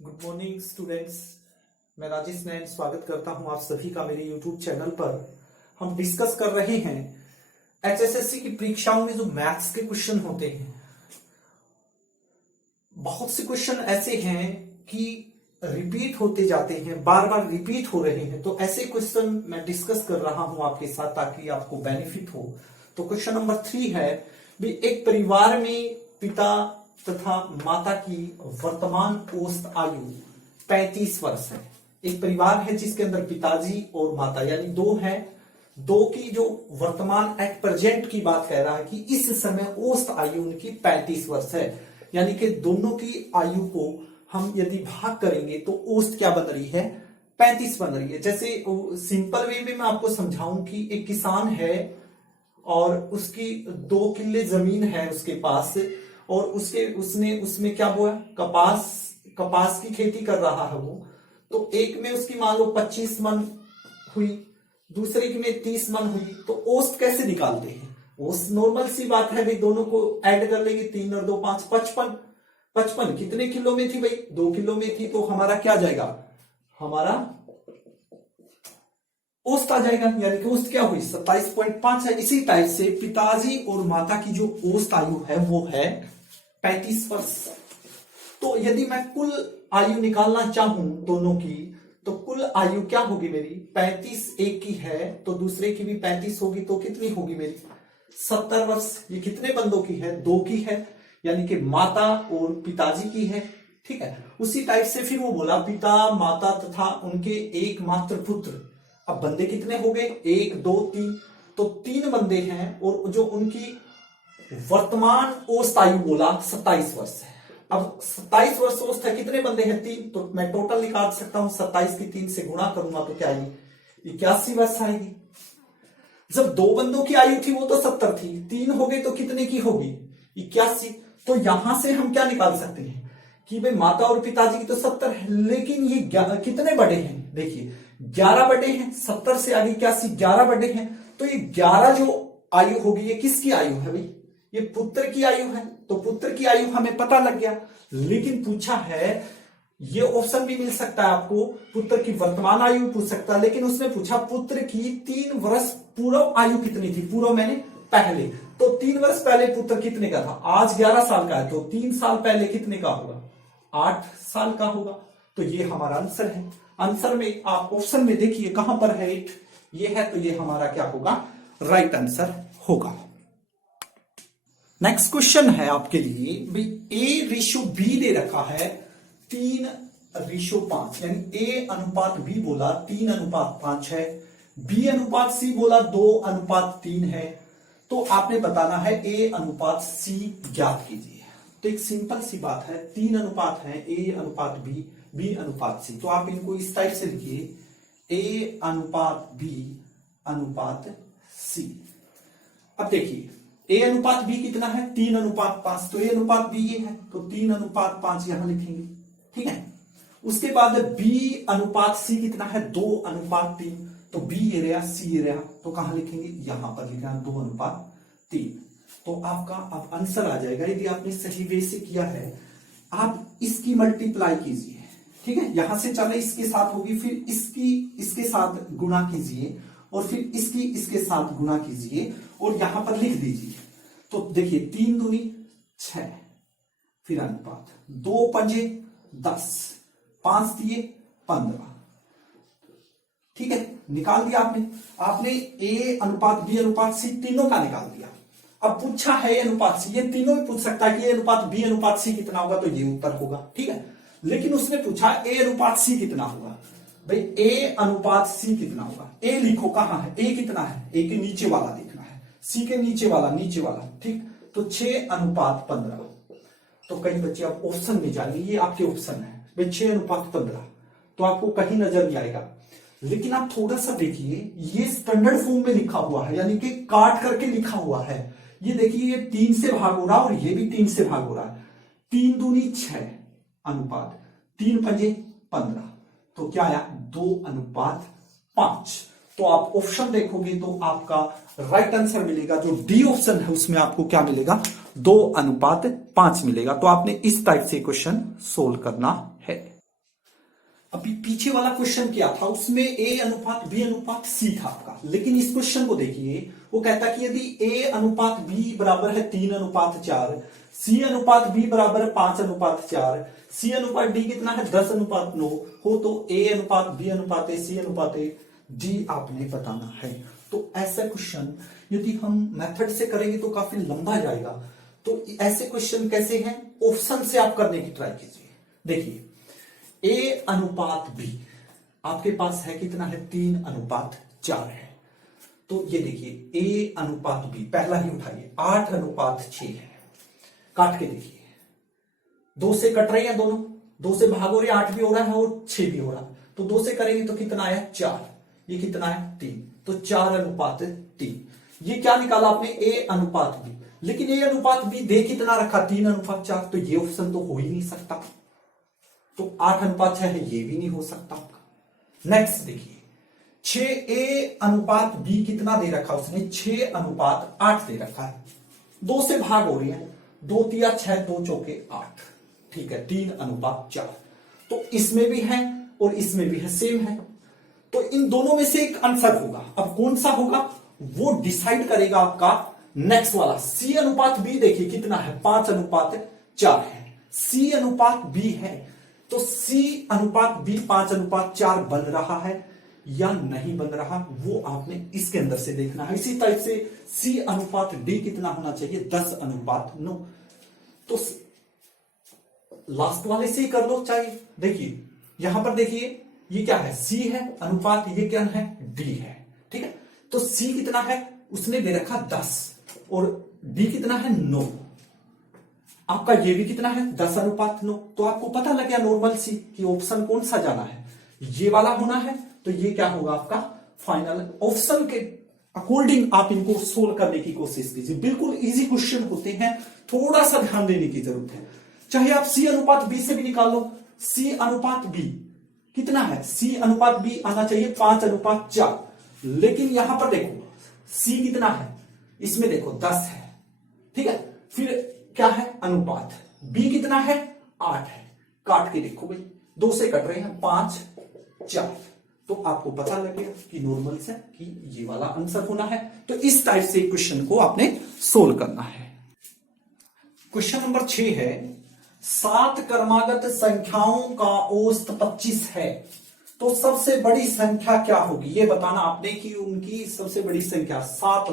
Good morning students. मैं राजेश नैन स्वागत करता हूं आप सभी का मेरे यूट्यूब चैनल पर। हम डिस्कस कर रहे हैं एचएसएससी की परीक्षाओं में जो मैथ्स के क्वेश्चन होते हैं। बहुत से क्वेश्चन ऐसे हैं कि रिपीट होते जाते हैं, बार बार रिपीट हो रहे हैं, तो ऐसे क्वेश्चन मैं डिस्कस कर रहा हूं आपके साथ ताकि आपको बेनिफिट हो। तो क्वेश्चन नंबर 3 है भी एक परिवार में पिता तथा माता की वर्तमान औसत आयु 35 वर्ष है। एक परिवार है जिसके अंदर पिताजी और माता यानी दो है, दो की जो वर्तमान एट प्रेजेंट की बात कह रहा है कि इस समय औसत आयु उनकी 35 वर्ष है। यानी कि दोनों की आयु को हम यदि भाग करेंगे तो औसत क्या बन रही है, 35 बन रही है। जैसे सिंपल वे में मैं आपको समझाऊं कि एक किसान है और उसकी 2 किल्ले जमीन है उसके पास, और उसने उसमें क्या बोया, कपास की खेती कर रहा है वो। तो एक में उसकी मान लो 25 मन हुई, दूसरे की में 30 मन हुई। तो औसत कैसे निकालते हैं? औसत नॉर्मल सी बात है भाई, दोनों को ऐड कर लेंगे, 3 और 2 5, 55 कितने किलो में थी भाई, 2 किलो में थी। तो हमारा क्या जाएगा, हमारा औसत आ जाएगा। यानी कि औसत क्या हुई, 27.5 है। इसी टाइप से पिताजी और माता की जो औसत आयु है वो है 35 वर्ष। तो यदि मैं कुल आयु निकालना चाहूं दोनों की, तो कुल आयु क्या होगी मेरी, 35 एक की है तो दूसरे की भी 35 होगी, तो कितनी होगी मेरी, 70 वर्ष। ये कितने बंदों की है, 2 की है, यानी कि माता और पिताजी की है। ठीक है। उसी टाइप से फिर वो बोला पिता माता तथा उनके एकमात्र पुत्र। अब बंदे कितने हो गए, 1 2 3, तो 3 बंदे हैं, और जो उनकी वर्तमान औसत आयु बोला 27 वर्ष है। अब 27 वर्ष औसत है, कितने बंदे हैं, 3, तो मैं टोटल निकाल सकता हूं, 27 की 3 से गुणा करूंगा तो क्या आएगी, 81 वर्ष आएगी। जब 2 बंदों की आयु थी वो तो 70 थी, 3 हो गए तो कितने की होगी, 81। तो यहां से हम क्या निकाल सकते हैं कि भाई माता और पिताजी की तो 70 है, लेकिन ये कितने बड़े हैं, देखिए 11 बड़े हैं, 70 से आगे 81, 11 बड़े हैं। तो ये 11 जो आयु होगी ये किसकी आयु है भाई, ये पुत्र की आयु है। तो पुत्र की आयु हमें पता लग गया, लेकिन पूछा है, ये ऑप्शन भी मिल सकता है आपको, पुत्र की वर्तमान आयु पूछ सकता है, लेकिन उसने पूछा पुत्र की 3 वर्ष पूर्व आयु कितनी थी। पूर्व मैंने पहले, तो 3 वर्ष पहले पुत्र कितने का था, आज 11 साल का है, तो 3 साल पहले कितने का होगा, 8 साल का होगा। तो ये हमारा आंसर है। आंसर में आप ऑप्शन में देखिए कहां पर है 8, ये है, तो ये हमारा क्या होगा, राइट आंसर होगा। नेक्स्ट क्वेश्चन है आपके लिए, A/B दे रखा है 3/5, यानी A/B बोला 3:5 है, B/C बोला 2:3 है। तो आपने बताना है A/C ज्ञात कीजिए। तो एक सिंपल सी बात है, 3 अनुपात है, A/B, B/C। तो आप इनको इस टाइप से लिखिए, A/B/C। अब देखिए A/B कितना है, 3:5, तो A/B ये है, तो 3:5 यहां लिखेंगे। ठीक है। उसके बाद B/C कितना है, 2:3, तो B ये रहा, C ये रहा, तो कहां लिखेंगे, यहां पर लिखना 2:3। तो आपका अब आंसर आ जाएगा। यदि आपने सही वे से किया है, आप इसकी मल्टीप्लाई कीजिए। ठीक है, यहां से चले इसके साथ होगी, फिर इसकी इसके साथ गुणा कीजिए, और फिर इसकी इसके साथ गुणा कीजिए, और यहां पर लिख दीजिए। तो देखिए 3 दूनी 6, फिर अनुपात 2 पंजे 10, 5 दिए 15। ठीक है, निकाल दिया आपने A/B/C तीनों का निकाल दिया। अब पूछा है A/C, ये तीनों भी पूछ सकता है कि A/B/C कितना होगा, तो ये उत्तर होगा। ठीक है, लेकिन उसने पूछा A/C कितना होगा। भाई A/C कितना होगा, A लिखो कहां है, A कितना है, A के नीचे वाला देखना है, C के नीचे वाला। ठीक, तो 6:15। तो कई बच्चे आप ऑप्शन में जाएंगे, ये आपके ऑप्शन है भाई 6:15, तो आपको कहीं नजर नहीं आएगा। लेकिन आप थोड़ा सा देखिए, ये स्टैंडर्ड फॉर्म में लिखा हुआ है, यानी कि काट करके लिखा हुआ है। ये देखिए, ये 3 से भाग हो रहा है और ये भी 3 से भाग हो रहा है। 3 दूनी 6 अनुपात 3 पंजे 15, तो क्या आया, 2:5। तो आप ऑप्शन देखोगे तो आपका राइट आंसर मिलेगा, जो डी ऑप्शन है उसमें आपको क्या मिलेगा, 2:5 मिलेगा। तो आपने इस टाइप से क्वेश्चन सोल्व करना है। अभी पीछे वाला क्वेश्चन क्या था, उसमें ए अनुपात बी अनुपात सी था आपका, लेकिन इस क्वेश्चन को देखिए, वो कहता कि यदि ए अनुपात बी बराबर है 3:4, सी अनुपात बी बराबर है 5:4, सी अनुपात डी कितना है 10:9 हो, तो ए अनुपात बी अनुपात ए सी अनुपात ए डी आपने बताना है। तो ऐसा क्वेश्चन यदि हम मेथड से करेंगे तो काफी लंबा जाएगा, तो ऐसे क्वेश्चन कैसे हैं, ऑप्शन से आप करने की ट्राई कीजिए। देखिए ए अनुपात बी आपके पास है कितना है 3:4 है, तो ये देखिए ए अनुपात बी पहला ही उठाइए 8:6 है, काट के देखिए 2 से कट रही है दोनों, 2 से भाग हो रही है, 8 भी हो रहा है और 6 भी हो रहा है, तो 2 से करेंगे तो कितना आया 4, ये कितना है 3, तो 4:3। ये क्या निकाला आपने ए अनुपात बी, लेकिन ए अनुपात बी दे कितना रखा 3:4, तो ये ऑप्शन तो हो ही नहीं सकता, तो 8:6 है, ये भी नहीं हो सकता आपका। नेक्स्ट देखिए 6a अनुपात b कितना दे रखा उसने 6:8 दे रखा है, 2 से भाग हो रही है, 2 तिया 6, 2 चौके 8, ठीक है 3:4, तो इसमें भी है और इसमें भी है, सेम है, तो इन दोनों में से एक आंसर होगा। अब कौन सा होगा वो डिसाइड करेगा आपका नेक्स्ट वाला। सी अनुपात बी देखिए कितना है 5:4 है, सी अनुपात बी है, तो सी अनुपात बी 5:4 बन रहा है या नहीं बन रहा, वो आपने इसके अंदर से देखना है। इसी टाइप से सी अनुपात डी कितना होना चाहिए 10:9, तो लास्ट वाले से ही कर लो चाहे। देखिए यहां पर देखिए ये क्या है सी है अनुपात, ये क्या है डी है, ठीक है, तो सी कितना है उसने दे रखा 10 और डी कितना है 9, आपका ये भी कितना है 10:9, तो आपको पता लग गया नॉर्मल सी कि ऑप्शन कौन सा जाना है, ये वाला होना है, तो ये क्या होगा आपका फाइनल। ऑप्शन के अकॉर्डिंग आप इनको सोल्व करने की कोशिश कीजिए, बिल्कुल इजी क्वेश्चन होते हैं, थोड़ा सा ध्यान देने की जरूरत है। चाहे आप सी अनुपात बी से भी निकाल लो, सी अनुपात बी कितना है, सी अनुपात बी आना चाहिए 5:4, लेकिन यहां पर देखो सी कितना है, इसमें देखो 10 है, ठीक है, फिर क्या है अनुपात, बी कितना है 8 है, काट के देखो भाई 2 से कट रहे हैं 5 4, तो आपको पता लगेगा कि नॉर्मल से कि ये वाला आंसर होना है। तो इस टाइप से क्वेश्चन को आपने सोल्व करना है। क्वेश्चन नंबर 6 है 7 क्रमागत संख्याओं का औसत 25 है, तो सबसे बड़ी संख्या क्या होगी ये बताना आपने कि उनकी सबसे बड़ी संख्या 7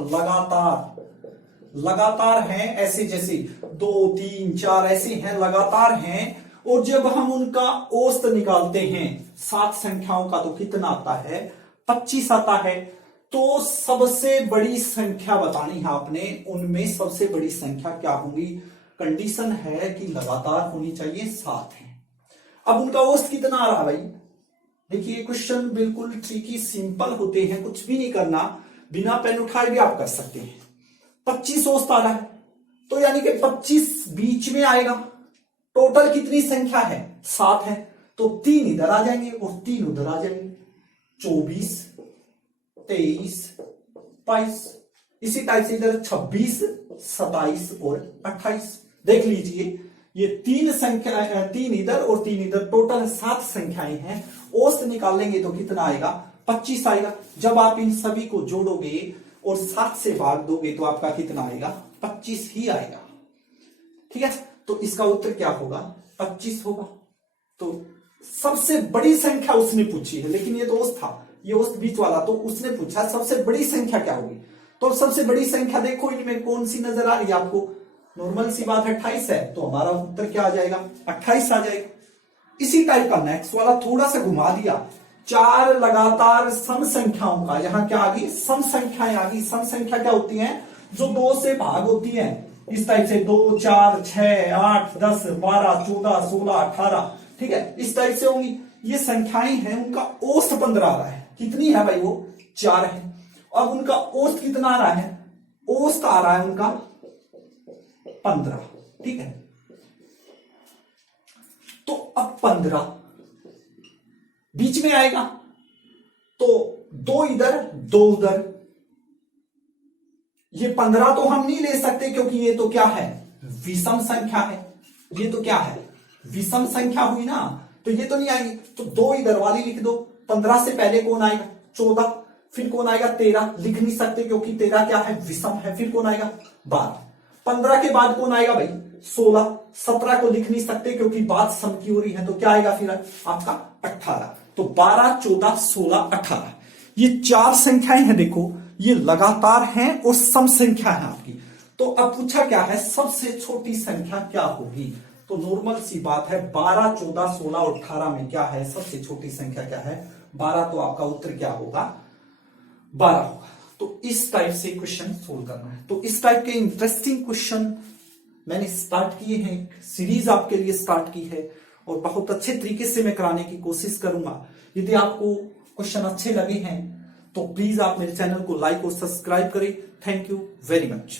लगातार हैं, ऐसे जैसे 2 3 4 ऐसे हैं लगातार हैं, और जब हम उनका औसत निकालते हैं 7 संख्याओं का तो कितना आता है 25 आता है। तो सबसे बड़ी संख्या बतानी है आपने, उनमें सबसे बड़ी संख्या क्या होगी, कंडीशन है कि लगातार होनी चाहिए 7 है। अब उनका औसत कितना आ रहा भाई, देखिए क्वेश्चन बिल्कुल ट्रिकी सिंपल होते हैं, कुछ भी नहीं करना, बिना पेन उठाए भी आप कर सकते हैं। 25 औसत आ रहा है, तो यानी कि 25 बीच में आएगा, टोटल कितनी संख्या है 7 है, तो 3 इधर आ जाएंगे और 3 उधर आ जाएंगे, 24 23 22, इसी टाइप से इधर 26 27 और 28। देख लीजिए ये 3 संख्या, 3 इधर और 3 इधर, टोटल 7 संख्याएं हैं, औसत निकाल लेंगे तो कितना आएगा 25 आएगा। जब आप इन सभी को जोड़ोगे और 7 से भाग दोगे तो आपका कितना आएगा 25 ही आएगा, ठीक है, तो इसका उत्तर क्या होगा 25 होगा। तो सबसे बड़ी संख्या उसने पूछी है, लेकिन ये तो औसत था, ये औसत बीच वाला, तो उसने पूछा सबसे बड़ी संख्या क्या होगी, तो सबसे बड़ी संख्या देखो इनमें कौन सी नजर आ रही है आपको, नॉर्मल सी बात 28 है, तो हमारा उत्तर क्या आ जाएगा 28 आ जाएगा। इसी टाइप का नेक्स्ट वाला थोड़ा सा घुमा दिया, 4 लगातार सम संख्याओं का, यहां क्या आ गई सम संख्याएं आ गई। सम संख्या क्या होती है जो 2 से भाग होती है, इस टाइप से 2 4 6 8 10 12 14 16 18, ठीक है, इस टाइप से होंगी। ये संख्याएं हैं, उनका औसत 15 आ रहा है, कितनी है भाई वो 4 है, अब उनका औसत कितना आ रहा है, औसत आ रहा है उनका 15, ठीक है, तो अब 15 बीच में आएगा, तो 2 इधर 2 उधर, ये 15 तो हम नहीं ले सकते क्योंकि ये तो क्या है विषम संख्या है, ये तो क्या है विषम संख्या हुई ना, तो ये तो नहीं आएगी, तो 2 इधर वाली लिख दो। 15 से पहले कौन आएगा? 14, फिर कौन आएगा? 13, लिख नहीं सकते क्योंकि 13 क्या है? विषम है। फिर कौन आएगा? 12। 15 के बाद कौन आएगा भाई? 16। 17 को लिख नहीं सकते क्योंकि बात सम की हो रही है, तो क्या आएगा फिर आपका? 18। तो 12, 14, 16, 18 ये 4 संख्याएं हैं। देखो ये लगातार हैं और सम संख्या है आपकी। तो अब पूछा क्या है? सबसे छोटी संख्या क्या होगी? तो नॉर्मल सी बात है, 12, 14, 16 और 18 में क्या है? सबसे छोटी संख्या क्या है? 12। तो आपका उत्तर क्या होगा? 12 होगा। तो इस टाइप से क्वेश्चन सोल्व करना है। तो इस टाइप के इंटरेस्टिंग क्वेश्चन मैंने स्टार्ट किए हैं, सीरीज आपके लिए स्टार्ट की है और बहुत अच्छे तरीके से मैं कराने की कोशिश करूंगा। यदि आपको क्वेश्चन अच्छे लगे हैं तो प्लीज आप मेरे चैनल को लाइक और सब्सक्राइब करें। Thank you very much.